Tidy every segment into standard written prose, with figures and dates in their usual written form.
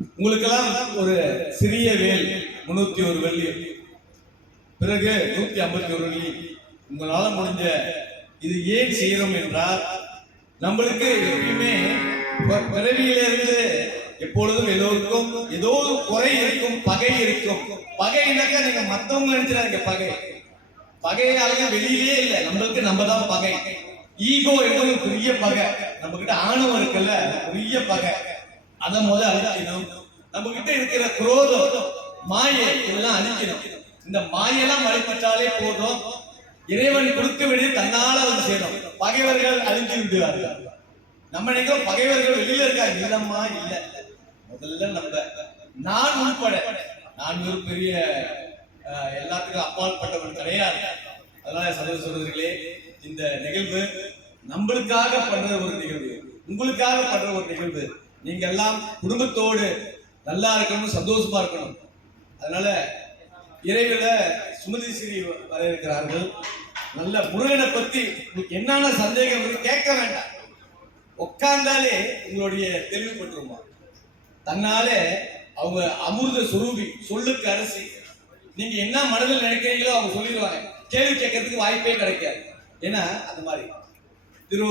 உங்களுக்கெல்லாம் ஒரு சிறிய வேல் 301 வெள்ளி, பிறகு 151 வெள்ளி, உங்களால முடிஞ்ச இது ஏன் செய்யறோம் என்றால், நம்மளுக்கு எப்பயுமே பிறவியிலிருந்து எப்பொழுதும் எல்லோருக்கும் ஏதோ ஒரு குறை இருக்கும், பகை இருக்கும். பகைனாக்கா நீங்க மத்தவங்க நினைச்சிடாதீங்க. பகையால வெளியிலே இல்லை, நம்மளுக்கு நம்ம தான் பகை. ஈகோ என்பது பெரிய பகை. நம்ம கிட்ட ஆணவம் இருக்குல்ல, பெரிய பகை. அதை முதல்ல அழிக்கணும். நம்ம கிட்ட இருக்கிற குரோதம், மாயை இதெல்லாம் அழிக்கணும். இந்த மாயெல்லாம் அழிப்பட்டாலே போதும், இறைவன் கொடுக்க வேண்டியது தன்னால வந்து சேரும். பகைவர்கள் அழிஞ்சு விடுவார்கள். நம்ம நினைக்கிறோம் பகைவர்கள் வெளியில இருக்காங்க, இல்லம்மா இல்ல. முதல்ல நம்ம நான் உட்பட, நான் ஒரு பெரிய எல்லாத்துக்கும் அப்பாற்பட்டவன் கிடையாது. அதனால சகோதர சகோதரிகளே, இந்த நிகழ்வு நம்மளுக்காக பண்ற ஒரு நிகழ்வு, உங்களுக்காக பண்ற ஒரு நிகழ்வு. நீங்க எல்லாம் குடும்பத்தோடு நல்லா இருக்கணும், சந்தோஷமா இருக்கணும். அதனால இறைவில சுமதி ஸ்ரீ வர இருக்கிறார்கள். நல்ல முருகனை பத்தி உங்களுக்கு என்னென்ன சந்தேகம் கேட்க வேண்டாம், உட்கார்ந்தாலே உங்களுடைய தெளிவுபட்டுருமா. தன்னாலே அவங்க அமிர்த சுரூபி, சொல்லுக்கு அரசி. நீங்க என்ன மனதில் நினைக்கிறீங்களோ அவங்க சொல்லிடுவாங்க. கேள்வி கேட்கறதுக்கு வாய்ப்பே கிடைக்காது. ஏன்னா அந்த மாதிரி திரு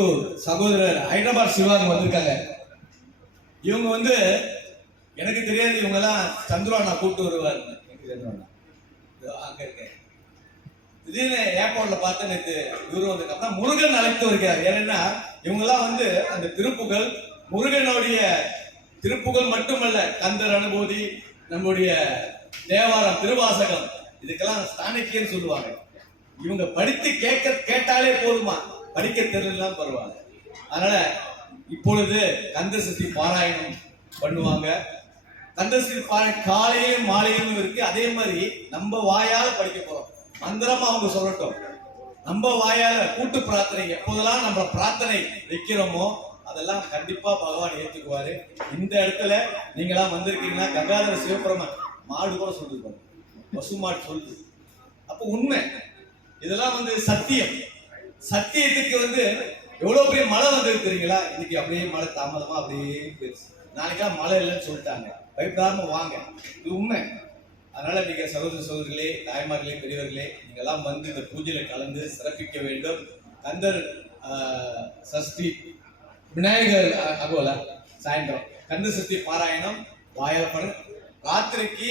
சகோதரர் ஹைதராபாத் சிவாங்க வந்திருக்காங்க. இவங்க வந்து எனக்கு தெரியாது, இவங்க எல்லாம் சந்துருவா நான் கூப்பிட்டு வருவார். அங்க இருக்கேன். திடீர்னு ஏர்போர்ட்ல பார்த்து நேற்று இவரு வந்திருக்காங்க. முருகன் அழைத்து வருகிறார். ஏன்னா இவங்க எல்லாம் வந்து அந்த திருப்புகள், முருகனுடைய திருப்புகள் மட்டுமல்ல, கந்தர் அனுபூதி, நம்முடைய தேவாரம், திருவாசகம், இதுக்கெல்லாம் ஸ்தானிக்கியன்னு சொல்லுவாங்க. இவங்க படித்து கேட்டாலே போதுமா, படிக்க தெரியலாம் பரவாயில்ல. அதனால இப்பொழுது கந்த சஷ்டி பாராயணம் பண்ணுவாங்க. கந்த சஷ்டி பாராயணம் காலையிலும் மாலையிலும் இருக்கு. அதே மாதிரி நம்ம வாயால படிக்க போறோம். மந்திரமா அவங்க சொல்லட்டும், நம்ம வாயால கூட்டு பிரார்த்தனை. எப்போதெல்லாம் நம்ம பிரார்த்தனை வைக்கிறோமோ அதெல்லாம் கண்டிப்பா பகவான் ஏற்றுக்குவாரு. இந்த இடத்துல நீங்களாம் வந்திருக்கீங்கன்னா, கங்காதர சிவபெருமான் மாடு கூட சொல்லிருப்பாங்க, பசு மாடு சொல்லுது. அப்போ உண்மை இதெல்லாம் வந்து சத்தியம். சத்தியத்துக்கு வந்து எவ்வளவு பெரிய மழை வந்து இருக்கிறீங்களா, இன்னைக்கு அப்படியே மழை தாமதமா அப்படியே போயிடுச்சு. நாளைக்கெல்லாம் மழை இல்லைன்னு சொல்லிட்டாங்க, பயப்படாம வாங்க, இது உண்மை. அதனால நீங்க சகோதர சகோதரிகளே, தாய்மார்களே, பெரியவர்களே, நீங்க எல்லாம் வந்து இந்த பூஜையில கலந்து சிறப்பிக்க வேண்டும். கந்தர் சஷ்டி, விநாயகர் அகோல சாயந்தரம் கந்த சஷ்டி பாராயணம் வாயால் ராத்திரிக்கு